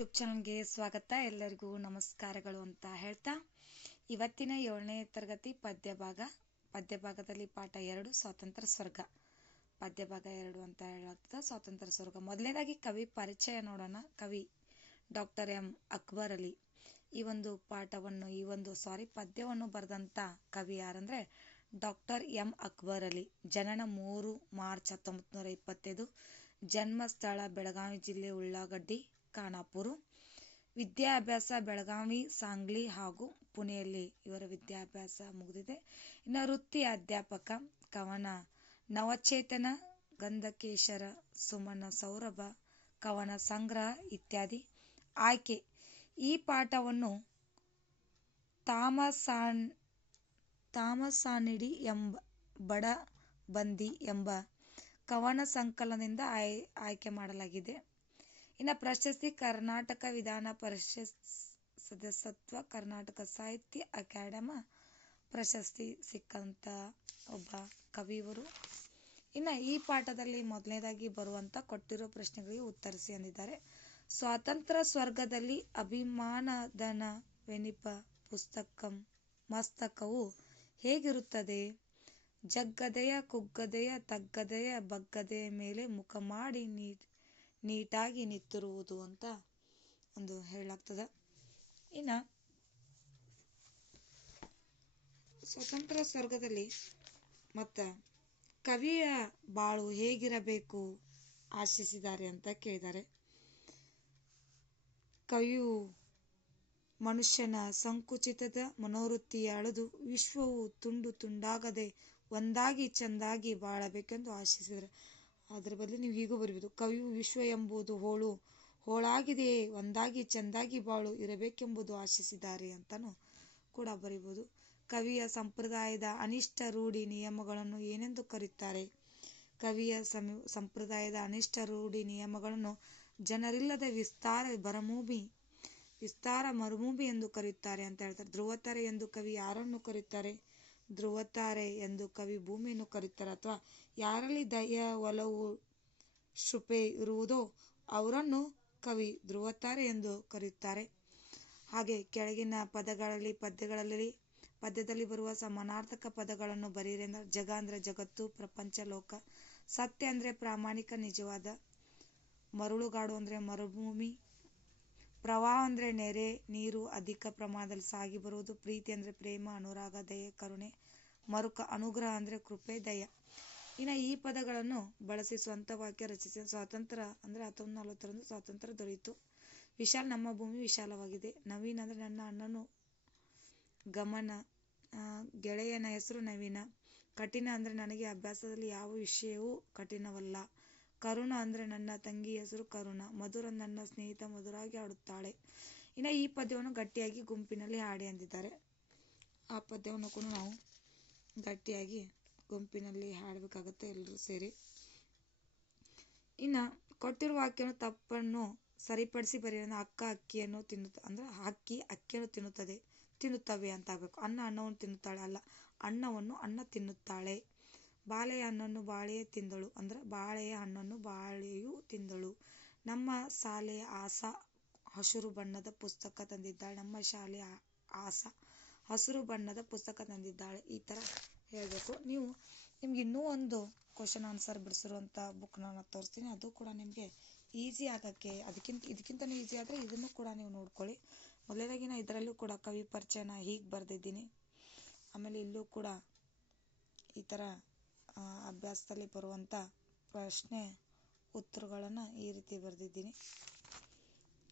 YouTube ಚಾನಲ್ಗೆ ಸ್ವಾಗತ. ಎಲ್ಲರಿಗೂ ನಮಸ್ಕಾರಗಳು ಅಂತ ಹೇಳ್ತಾ. ಇವತ್ತಿನ ಏಳನೇ ತರಗತಿ ಪದ್ಯ ಭಾಗ ಪದ್ಯ ಭಾಗದಲ್ಲಿ ಪಾಠ ಎರಡು, ಸ್ವಾತಂತ್ರ್ಯ ಸ್ವರ್ಗ. ಪದ್ಯ ಭಾಗ ಎರಡು ಅಂತ ಹೇಳಾಗ್ತದೆ ಸ್ವಾತಂತ್ರ್ಯ ಸ್ವರ್ಗ. ಮೊದಲನೇದಾಗಿ ಕವಿ ಪರಿಚಯ ನೋಡೋಣ. ಕವಿ ಡಾಕ್ಟರ್ ಎಂ ಅಕ್ಬರ್ ಅಲಿ. ಈ ಒಂದು ಪಾಠವನ್ನು, ಈ ಒಂದು, ಸಾರಿ, ಪದ್ಯವನ್ನು ಬರೆದಂಥ ಕವಿ ಯಾರಂದರೆ ಡಾಕ್ಟರ್ ಎಂ ಅಕ್ಬರ್ ಅಲಿ. ಜನನ ಮೂರು ಮಾರ್ಚ್ ಹತ್ತೊಂಬತ್ತು ನೂರ ಇಪ್ಪತ್ತೈದು. ಜನ್ಮ ಸ್ಥಳ ಬೆಳಗಾವಿ ಜಿಲ್ಲೆ ಉಳ್ಳಾಗಡ್ಡಿ. ಖಾನಾಪುರ ವಿದ್ಯಾಭ್ಯಾಸ, ಬೆಳಗಾವಿ, ಸಾಂಗ್ಲಿ ಹಾಗೂ ಪುಣೆಯಲ್ಲಿ ಇವರ ವಿದ್ಯಾಭ್ಯಾಸ ಮುಗಿದಿದೆ. ಇನ್ನು ವೃತ್ತಿ ಅಧ್ಯಾಪಕ ಕವನ ನವಚೇತನ, ಗಂಧಕೇಶರ, ಸುಮನ ಸೌರಭ, ಕವನ ಸಂಗ್ರಹ ಇತ್ಯಾದಿ ಆಯ್ಕೆ. ಈ ಪಾಠವನ್ನು ತಾಮಸಾನ್, ತಾಮಸಾನಿಡಿ ಎಂಬ ಬಡ ಬಂದಿ ಎಂಬ ಕವನ ಸಂಕಲನದಿಂದ ಆಯ್, ಆಯ್ಕೆ ಮಾಡಲಾಗಿದೆ. ಇನ್ನು ಪ್ರಶಸ್ತಿ ಕರ್ನಾಟಕ ವಿಧಾನ ಪರಿಷತ್ ಸದಸ್ಯತ್ವ, ಕರ್ನಾಟಕ ಸಾಹಿತ್ಯ ಅಕಾಡೆಮ ಪ್ರಶಸ್ತಿ ಸಿಕ್ಕಂಥ ಒಬ್ಬ ಕವಿಯವರು. ಇನ್ನು ಈ ಪಾಠದಲ್ಲಿ ಮೊದಲನೇದಾಗಿ ಬರುವಂಥ ಕೊಟ್ಟಿರೋ ಪ್ರಶ್ನೆಗಳಿಗೆ ಉತ್ತರಿಸಿ ಅಂದಿದ್ದಾರೆ. ಸ್ವಾತಂತ್ರ್ಯ ಸ್ವರ್ಗದಲ್ಲಿ ಅಭಿಮಾನದನ ವೆನಿಪ ಪುಸ್ತಕಂ, ಮಸ್ತಕವು ಹೇಗಿರುತ್ತದೆ? ಜಗ್ಗದೆಯ ಕುಗ್ಗದೆಯ ತಗ್ಗದೆಯ ಬಗ್ಗದೆಯ ಮೇಲೆ ಮುಖ ಮಾಡಿ ನೀ ನೀಟಾಗಿ ನಿಂತಿರುವುದು ಅಂತ ಒಂದು ಹೇಳಾಗ್ತದೆ ಇನ್ನ ಸ್ವತಂತ್ರ ಸ್ವರ್ಗದಲ್ಲಿ ಮತ್ತ ಕವಿಯ ಬಾಳು ಹೇಗಿರಬೇಕು ಆಶಿಸಿದ್ದಾರೆ ಅಂತ ಕೇಳಿದ್ದಾರೆ. ಕವಿಯು ಮನುಷ್ಯನ ಸಂಕುಚಿತದ ಮನೋವೃತ್ತಿಯ ಅಳೆದು ವಿಶ್ವವು ತುಂಡು ತುಂಡಾಗದೆ ಒಂದಾಗಿ ಚೆಂದಾಗಿ ಬಾಳಬೇಕೆಂದು ಆಶಿಸಿದರು. ಅದರ ಬದಲು ನೀವು ಹೀಗೂ ಬರಿಬೋದು ಕವಿಯು ವಿಶ್ವ ಎಂಬುದು ಹೋಳು ಹೋಳಾಗಿದೆಯೇ ಒಂದಾಗಿ ಚೆಂದಾಗಿ ಬಾಳು, ಇರಬೇಕೆಂಬುದು ಆಶಿಸಿದ್ದಾರೆ ಅಂತಲೂ ಕೂಡ ಬರೀಬಹುದು ಕವಿಯ ಸಂಪ್ರದಾಯದ ಅನಿಷ್ಟ ರೂಢಿ ನಿಯಮಗಳನ್ನು ಏನೆಂದು ಕರೆಯುತ್ತಾರೆ? ಕವಿಯ ಸಂಪ್ರದಾಯದ ಅನಿಷ್ಟ ರೂಢಿ ನಿಯಮಗಳನ್ನು ಜನರಿಲ್ಲದ ವಿಸ್ತಾರ ಬರಮೂಮಿ ವಿಸ್ತಾರ ಮರುಭೂಮಿ ಎಂದು ಕರೆಯುತ್ತಾರೆ ಅಂತ ಹೇಳ್ತಾರೆ. ಧ್ರುವತರೆ ಎಂದು ಕವಿ ಯಾರನ್ನು ಕರೆಯುತ್ತಾರೆ? ಧ್ರುವತಾರೆ ಎಂದು ಕವಿ ಭೂಮಿಯನ್ನು ಕರೆಯುತ್ತಾರೆ ಅಥವಾ ಯಾರಲ್ಲಿ ದಯ, ಒಲವು ಶುಪೆ ಇರುವುದೋ ಅವರನ್ನು ಕವಿ ಧ್ರುವತಾರೆ ಎಂದು ಕರೆಯುತ್ತಾರೆ ಹಾಗೆ ಕೆಳಗಿನ ಪದಗಳಲ್ಲಿ, ಪದ್ಯಗಳಲ್ಲಿ, ಪದ್ಯದಲ್ಲಿ ಬರುವ ಸಮಾನಾರ್ಥಕ ಪದಗಳನ್ನು ಬರೀರಿ ಅಂದ್ರೆ ಜಗ ಅಂದರೆ ಜಗತ್ತು, ಪ್ರಪಂಚ, ಲೋಕ. ಸತ್ಯ ಅಂದರೆ ಪ್ರಾಮಾಣಿಕ, ನಿಜವಾದ. ಮರುಳುಗಾಡು ಅಂದರೆ ಮರುಭೂಮಿ. ಪ್ರವಾಹ ಅಂದರೆ ನೆರೆ, ನೀರು ಅಧಿಕ ಪ್ರಮಾಣದಲ್ಲಿ ಸಾಗಿ ಬರುವುದು. ಪ್ರೀತಿ ಅಂದರೆ ಪ್ರೇಮ, ಅನುರಾಗ, ದಯೆ, ಕರುಣೆ. ಮರುಕ ಅನುಗ್ರಹ ಅಂದರೆ ಕೃಪೆ, ದಯ. ಇನ್ನು ಈ ಪದಗಳನ್ನು ಬಳಸಿ ಸ್ವಂತ ವಾಕ್ಯ ರಚಿಸಿ. ಸ್ವಾತಂತ್ರ್ಯ ಅಂದರೆ ಹತ್ತೊಂಬತ್ತು ನಲವತ್ತರಂದು ಸ್ವಾತಂತ್ರ್ಯ ದೊರೆಯಿತು. ವಿಶಾಲ್ ನಮ್ಮ ಭೂಮಿ ವಿಶಾಲವಾಗಿದೆ. ನವೀನ್ ಅಂದರೆ ನನ್ನ ಅಣ್ಣನು. ಗಮನ ಗೆಳೆಯನ ಹೆಸರು ನವೀನ. ಕಠಿಣ ಅಂದರೆ ನನಗೆ ಅಭ್ಯಾಸದಲ್ಲಿ ಯಾವ ವಿಷಯವೂ ಕಠಿಣವಲ್ಲ. ಕರುಣ ಅಂದರೆ ನನ್ನ ತಂಗಿ ಹೆಸರು ಕರುಣ. ಮಧುರ ನನ್ನ ಸ್ನೇಹಿತ ಮಧುರಾಗಿ ಹಾಡುತ್ತಾಳೆ. ಇನ್ನು ಈ ಪದ್ಯವನ್ನು ಗಟ್ಟಿಯಾಗಿ ಗುಂಪಿನಲ್ಲಿ ಹಾಡಿ ಅಂದಿದ್ದಾರೆ. ಆ ಪದ್ಯವನ್ನು ಕೂಡ ನಾವು ಗಟ್ಟಿಯಾಗಿ ಗುಂಪಿನಲ್ಲಿ ಹಾಡಬೇಕಾಗುತ್ತೆ ಎಲ್ಲರೂ ಸೇರಿ. ಇನ್ನು ಕೊಟ್ಟಿರುವ ವಾಕ್ಯವನ್ನು ತಪ್ಪನ್ನು ಸರಿಪಡಿಸಿ ಬರೆಯೋಣ ಅಕ್ಕ ಅಕ್ಕಿಯನ್ನು ತಿನ್ನುತ್ತ, ಅಂದರೆ ಅಕ್ಕಿ ಅಕ್ಕಿಯನ್ನು ತಿನ್ನುತ್ತದೆ, ತಿನ್ನುತ್ತವೆ ಅಂತ ಆಗಬೇಕು. ಅನ್ನ ಅನ್ನವನ್ನು ತಿನ್ನುತ್ತಾಳೆ ಅಲ್ಲ, ಅನ್ನವನ್ನು ಅನ್ನ ತಿನ್ನುತ್ತಾಳೆ. ಬಾಳೆಯ ಹಣ್ಣನ್ನು ಬಾಳೆಯೇ ತಿಂದಳು ಅಂದ್ರೆ ಬಾಳೆಯ ಹಣ್ಣನ್ನು ಬಾಳೆಯು ತಿಂದಳು. ನಮ್ಮ ಶಾಲೆಯ ಆಸ ಹಸಿರು ಬಣ್ಣದ ಪುಸ್ತಕ ತಂದಿದ್ದಾಳೆ. ನಮ್ಮ ಶಾಲೆಯ ಆಸ ಹಸಿರು ಬಣ್ಣದ ಪುಸ್ತಕ ತಂದಿದ್ದಾಳೆ. ಈ ಥರ ಹೇಳಬೇಕು. ನೀವು ನಿಮ್ಗೆ ಇನ್ನೂ ಒಂದು ಕ್ವಶನ್ ಆನ್ಸರ್ ಬಿಡಿಸಿರುವಂಥ ಬುಕ್ ನಾನು ತೋರಿಸ್ತೀನಿ. ಅದು ಕೂಡ ನಿಮಗೆ ಈಸಿ ಆಗೋಕ್ಕೆ ಅದಕ್ಕಿಂತ ಇದಕ್ಕಿಂತಲೂ ಈಸಿ ಆದರೆ ಇದನ್ನು ಕೂಡ ನೀವು ನೋಡ್ಕೊಳ್ಳಿ. ಮೊದಲನೇದಾಗಿ ನಾನು ಇದರಲ್ಲೂ ಕೂಡ ಕವಿ ಪರಿಚಯನ ಹೀಗೆ ಬರೆದಿದ್ದೀನಿ. ಆಮೇಲೆ ಇಲ್ಲೂ ಕೂಡ ಈ ಥರ ಅಭ್ಯಾಸದಲ್ಲಿ ಬರುವಂಥ ಪ್ರಶ್ನೆ ಉತ್ತರಗಳನ್ನು ಈ ರೀತಿ ಬರೆದಿದ್ದೀನಿ.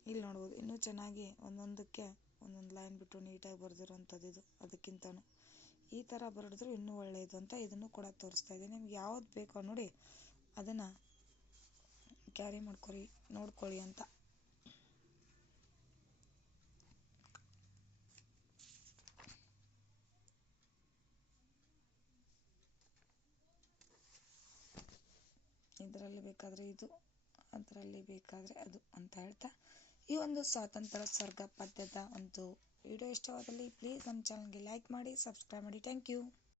ಇಲ್ಲಿ ನೋಡ್ಬೋದು, ಇನ್ನೂ ಚೆನ್ನಾಗಿ ಒಂದೊಂದಕ್ಕೆ ಒಂದೊಂದು ಲೈನ್ ಬಿಟ್ಟು ನೀಟಾಗಿ ಬರೆದಿರುವಂಥದ್ದು ಇದು, ಅದಕ್ಕಿಂತನೂ. ಈ ಥರ ಬರೆಡಿದ್ರು ಇನ್ನೂ ಒಳ್ಳೆಯದು ಅಂತ ಇದನ್ನು ಕೂಡ ತೋರಿಸ್ತಾ ಇದ್ದೀನಿ. ನಿಮ್ಗೆ ಯಾವ್ದು ಬೇಕೋ ನೋಡಿ, ಅದನ್ನು ಕ್ಯಾರಿ ಮಾಡ್ಕೊರಿ, ನೋಡ್ಕೊಳ್ಳಿ ಅಂತ. ಇದರಲ್ಲಿ ಬೇಕಾದರೆ ಇದು, ಅದರಲ್ಲಿ ಬೇಕಾದರೆ ಅದು ಅಂತ ಹೇಳ್ತಾ, ಈ ಒಂದು ಸ್ವಾತಂತ್ರ್ಯ ಸ್ವರ್ಗ ಪದ್ಯದ ಒಂದು ವಿಡಿಯೋ ಇಷ್ಟವಾದಲ್ಲಿ ಪ್ಲೀಸ್ ನಮ್ಮ ಚಾನಲ್ಗೆ ಲೈಕ್ ಮಾಡಿ ಸಬ್ಸ್ಕ್ರೈಬ್ ಮಾಡಿ. Thank you